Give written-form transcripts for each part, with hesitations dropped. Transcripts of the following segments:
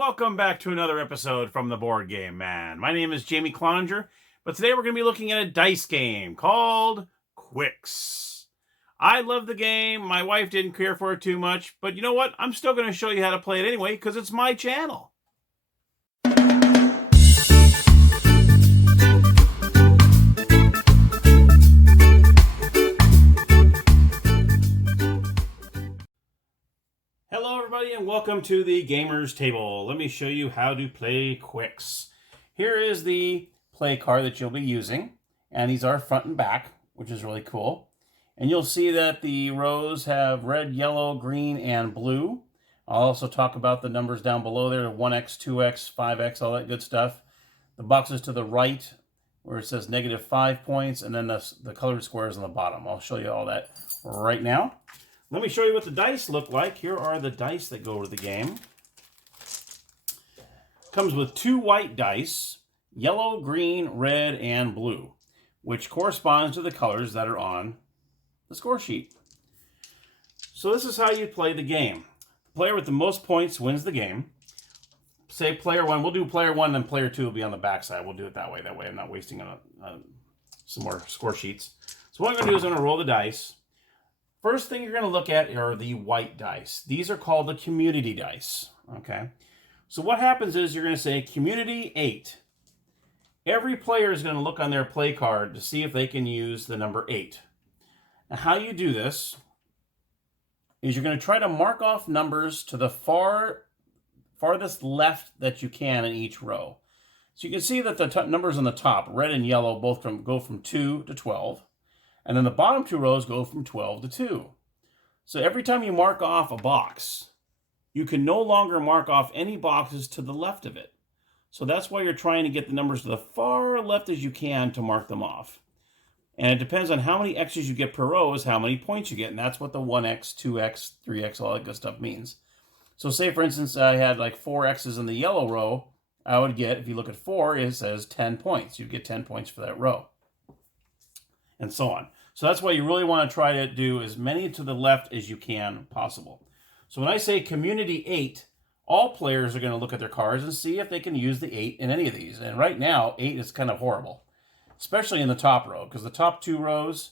welcome back to another episode from the Board Game Man. My name is Jamie Cloninger, but today we're going to be looking at a dice game called Qwixx. I love the game. My wife didn't care for it too much, but you know what? I'm still going to show you how to play it anyway because it's my channel. Hello everybody and welcome to the Gamer's Table. Let me show you how to play Qwixx. Here is the play card that you'll be using, and these are front and back, which is really cool. And you'll see that the rows have red, yellow, green, and blue. I'll also talk about the numbers down below there, 1x, 2x, 5x, all that good stuff. The boxes to the right where it says -5 points, and then the colored squares on the bottom. I'll show you all that right now. Let me show you what the dice look like. Here are the dice that go to the game. Comes with 2 white dice, yellow, green, red, and blue, which corresponds to the colors that are on the score sheet. So this is how you play the game. The player with the most points wins the game. Say player 1, we'll do player 1, then player 2 will be on the back side. We'll do it that way. That way I'm not wasting some more score sheets. So what I'm going to do is I'm going to roll the dice. First thing you're going to look at are the white dice. These are called the community dice, okay? So what happens is you're going to say community 8. Every player is going to look on their play card to see if they can use the number 8. Now how you do this is you're going to try to mark off numbers to the farthest left that you can in each row. So you can see that the numbers on the top, red and yellow, both go from 2 to 12. And then the bottom 2 rows go from 12 to 2. So every time you mark off a box, you can no longer mark off any boxes to the left of it. So that's why you're trying to get the numbers to the far left as you can to mark them off. And it depends on how many X's you get per row is how many points you get. And that's what the 1X, 2X, 3X, all that good stuff means. So say, for instance, I had like 4 X's in the yellow row. I would get, if you look at 4, it says 10 points. You get 10 points for that row. And so on. So that's why you really want to try to do as many to the left as you can possible. So when I say community 8, all players are going to look at their cards and see if they can use the 8 in any of these. And right now, 8 is kind of horrible, especially in the top row, because the top 2 rows,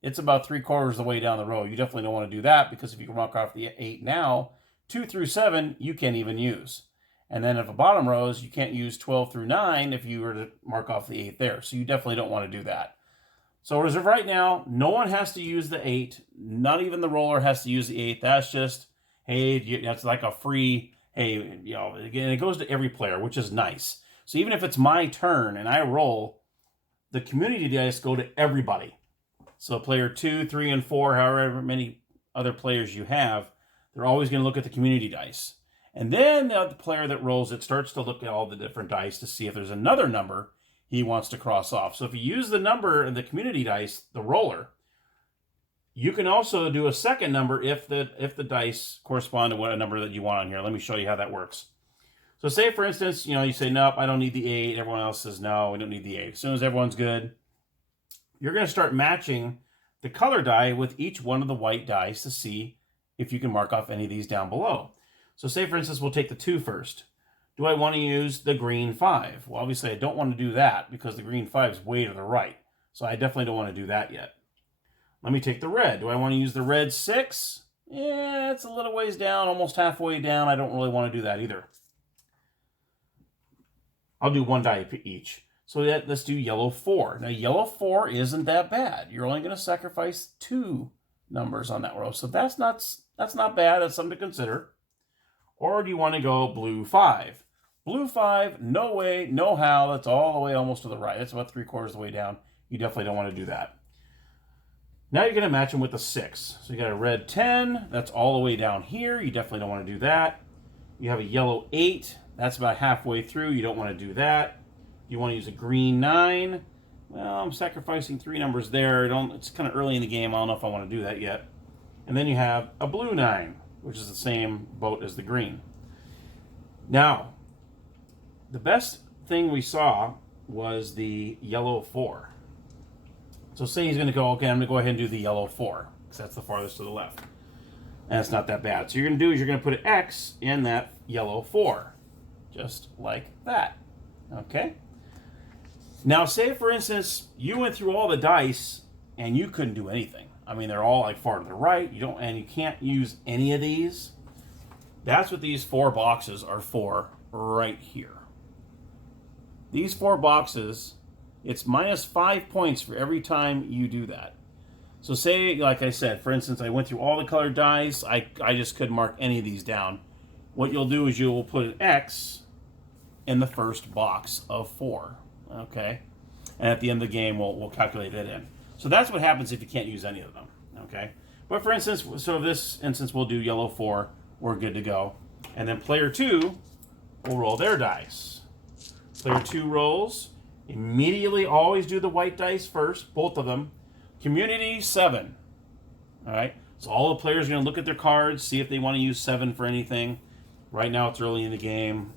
it's about 3/4 of the way down the row. You definitely don't want to do that, because if you can mark off the 8 now, 2 through 7, you can't even use. And then at the bottom rows, you can't use 12 through 9 if you were to mark off the 8 there. So you definitely don't want to do that. So as of right now, no one has to use the 8. Not even the roller has to use the 8. That's just, hey, that's like a free, hey, you know, again, it goes to every player, which is nice. So even if it's my turn and I roll, the community dice go to everybody. So player 2, 3, and 4, however many other players you have, they're always going to look at the community dice. And then the player that rolls it starts to look at all the different dice to see if there's another number he wants to cross off. So if you use the number in the community dice, the roller, you can also do a second number if the dice correspond to what a number that you want on here. Let me show you how that works. So say, for instance, you say, nope, I don't need the 8. Everyone else says, no, we don't need the 8. As soon as everyone's good, you're going to start matching the color die with each one of the white dice to see if you can mark off any of these down below. So say, for instance, we'll take the 2 first. Do I want to use the green 5? Well, obviously I don't want to do that because the green 5 is way to the right. So I definitely don't want to do that yet. Let me take the red. Do I want to use the red 6? Yeah, it's a little ways down, almost halfway down. I don't really want to do that either. I'll do 1 die each. So let's do yellow 4. Now yellow 4 isn't that bad. You're only going to sacrifice 2 numbers on that row. So that's not bad. That's something to consider. Or do you want to go blue 5? Blue 5, no way, no how. That's all the way almost to the right. That's about 3/4 of the way down. You definitely don't want to do that. Now you're going to match them with the 6. So you got a red 10. That's all the way down here. You definitely don't want to do that. You have a yellow 8. That's about halfway through. You don't want to do that. You want to use a green 9. Well, I'm sacrificing 3 numbers there. It's kind of early in the game. I don't know if I want to do that yet. And then you have a blue 9, which is the same boat as the green. Now, the best thing we saw was the yellow 4. So say he's going to go, okay, I'm going to go ahead and do the yellow 4, because that's the farthest to the left. And it's not that bad. So you're going to do is you're going to put an X in that yellow 4. just like that. Okay? Now, say, for instance, you went through all the dice and you couldn't do anything. I mean, they're all like far to the right. You can't use any of these. That's what these 4 boxes are for right here. These 4 boxes, it's minus 5 points for every time you do that. So say, like I said, for instance, I went through all the colored dice. I just couldn't mark any of these down. What you'll do is you will put an X in the first box of 4. Okay? And at the end of the game, we'll calculate that in. So that's what happens if you can't use any of them. Okay? But for instance, so this instance, we'll do yellow 4. We're good to go. And then player 2 will roll their dice. Player 2 rolls. Immediately always do the white dice first, both of them. Community 7. All right? So all the players are going to look at their cards, see if they want to use 7 for anything. Right now it's early in the game.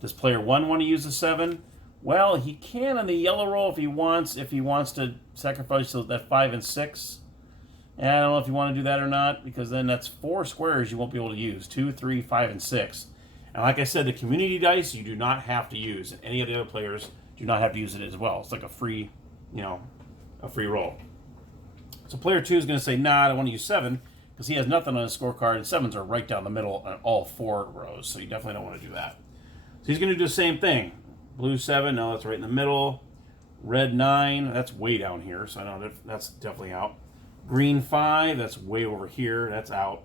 Does player 1 want to use the 7? Well, he can on the yellow roll if he wants to sacrifice that 5 and 6. And I don't know if you want to do that or not, because then that's 4 squares you won't be able to use. 2, 3, 5, and 6. And like I said, the community dice you do not have to use. And any of the other players do not have to use it as well. It's like a free, a free roll. So player 2 is going to say, nah, I don't want to use 7, because he has nothing on his scorecard, and 7s are right down the middle on all 4 rows, so you definitely don't want to do that. So he's going to do the same thing. Blue 7, no, that's right in the middle. Red 9, that's way down here, so I know that's definitely out. Green 5, that's way over here, that's out.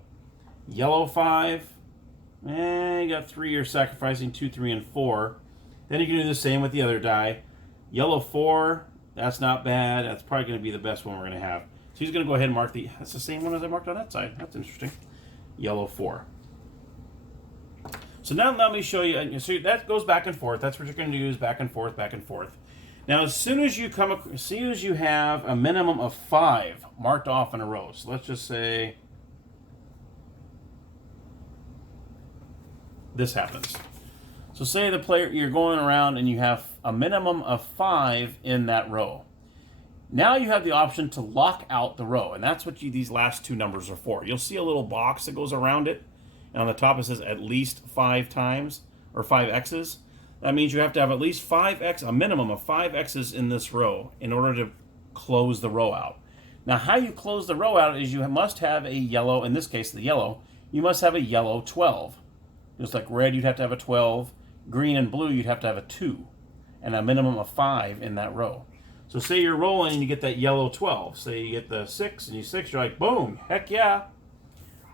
Yellow 5, you got 3 you're sacrificing, 2, 3, and 4. Then you can do the same with the other die. Yellow 4, that's not bad. That's probably going to be the best one we're going to have. So he's going to go ahead and mark that's the same one as I marked on that side. That's interesting. Yellow 4. So now let me show you. So that goes back and forth. That's what you're going to use, back and forth, back and forth. Now, as soon as you have a minimum of 5 marked off in a row, so let's just say this happens. So say the player, you're going around and you have a minimum of 5 in that row. Now you have the option to lock out the row, and that's what these last 2 numbers are for. You'll see a little box that goes around it, and on the top it says at least 5 times, or 5 X's. That means you have to have at least 5 a minimum of 5 X's in this row in order to close the row out. Now, how you close the row out is you must have a yellow, in this case the yellow, you must have a yellow 12. Just like red, you'd have to have a 12. Green and blue, you'd have to have a 2. And a minimum of 5 in that row. So say you're rolling and you get that yellow 12. Say you get the 6 and you 6, you're like, boom, heck yeah.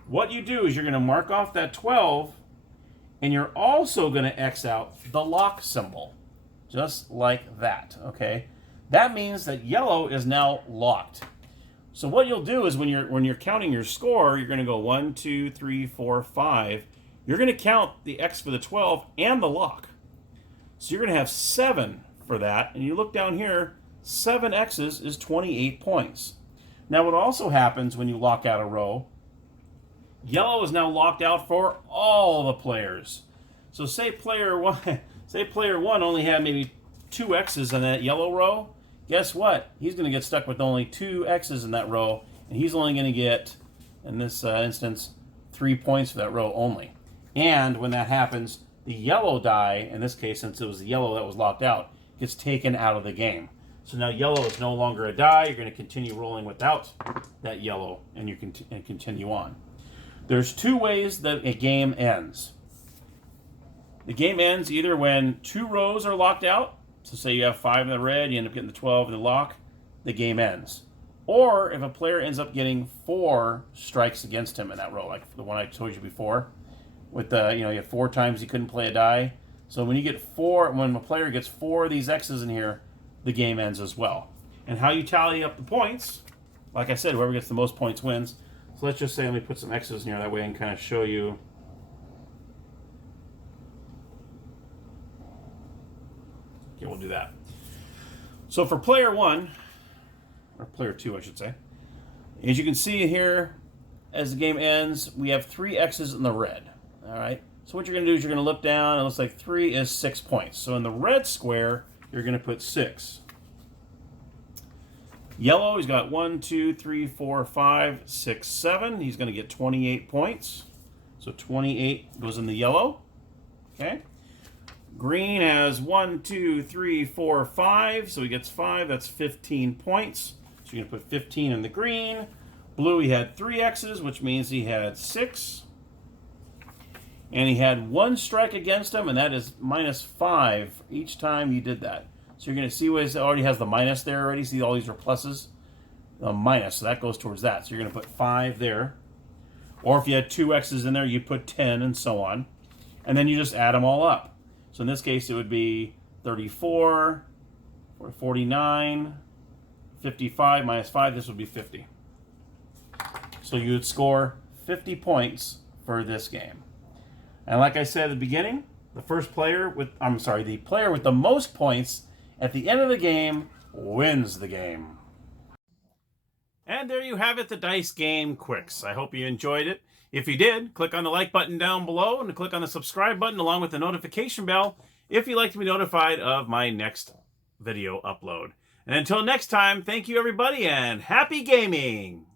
What you do is you're going to mark off that 12, and you're also going to X out the lock symbol. Just like that, okay? That means that yellow is now locked. So what you'll do is when you're counting your score, you're going to go 1, 2, 3, 4, 5. You're going to count the X for the 12 and the lock. So you're going to have 7 for that. And you look down here, 7 X's is 28 points. Now what also happens when you lock out a row, yellow is now locked out for all the players. So say player 1 only had maybe 2 X's in that yellow row. Guess what? He's going to get stuck with only 2 X's in that row, and he's only going to get, in this instance, 3 points for that row only. And when that happens, the yellow die, in this case, since it was the yellow that was locked out, gets taken out of the game. So now yellow is no longer a die. You're going to continue rolling without that yellow, and you can continue on. There's 2 ways that a game ends. The game ends either when 2 rows are locked out. So say you have 5 in the red, you end up getting the 12 in the lock, the game ends. Or if a player ends up getting 4 strikes against him in that row, like the one I told you before, with the, you have 4 times he couldn't play a die. So when a player gets 4 of these X's in here, the game ends as well. And how you tally up the points, like I said, whoever gets the most points wins. So let's just say, let me put some X's in here, that way I can kind of show you. Okay, we'll do that. So for player 1, or player 2 I should say, as you can see here, as the game ends, we have 3 X's in the red. All right. So what you're going to do is you're going to look down, and it looks like 3 is 6 points. So in the red square, you're going to put 6. Yellow, he's got 1, 2, 3, 4, 5, 6, 7. He's going to get 28 points. So 28 goes in the yellow. Okay. Green has 1, 2, 3, 4, 5. So he gets 5. That's 15 points. So you're going to put 15 in the green. Blue, he had 3 X's, which means he had 6. And he had 1 strike against him, and that is -5 each time you did that. So you're going to see what it already has the minus there already. See all these are pluses? The minus, so that goes towards that. So you're going to put 5 there. Or if you had 2 X's in there, you put 10 and so on. And then you just add them all up. So in this case, it would be 34, 49, 55 minus 5. This would be 50. So you would score 50 points for this game. And like I said at the beginning, the player with the most points at the end of the game wins the game. And there you have it, the dice game Qwixx. I hope you enjoyed it. If you did, click on the like button down below and click on the subscribe button along with the notification bell if you'd like to be notified of my next video upload. And until next time, thank you everybody and happy gaming!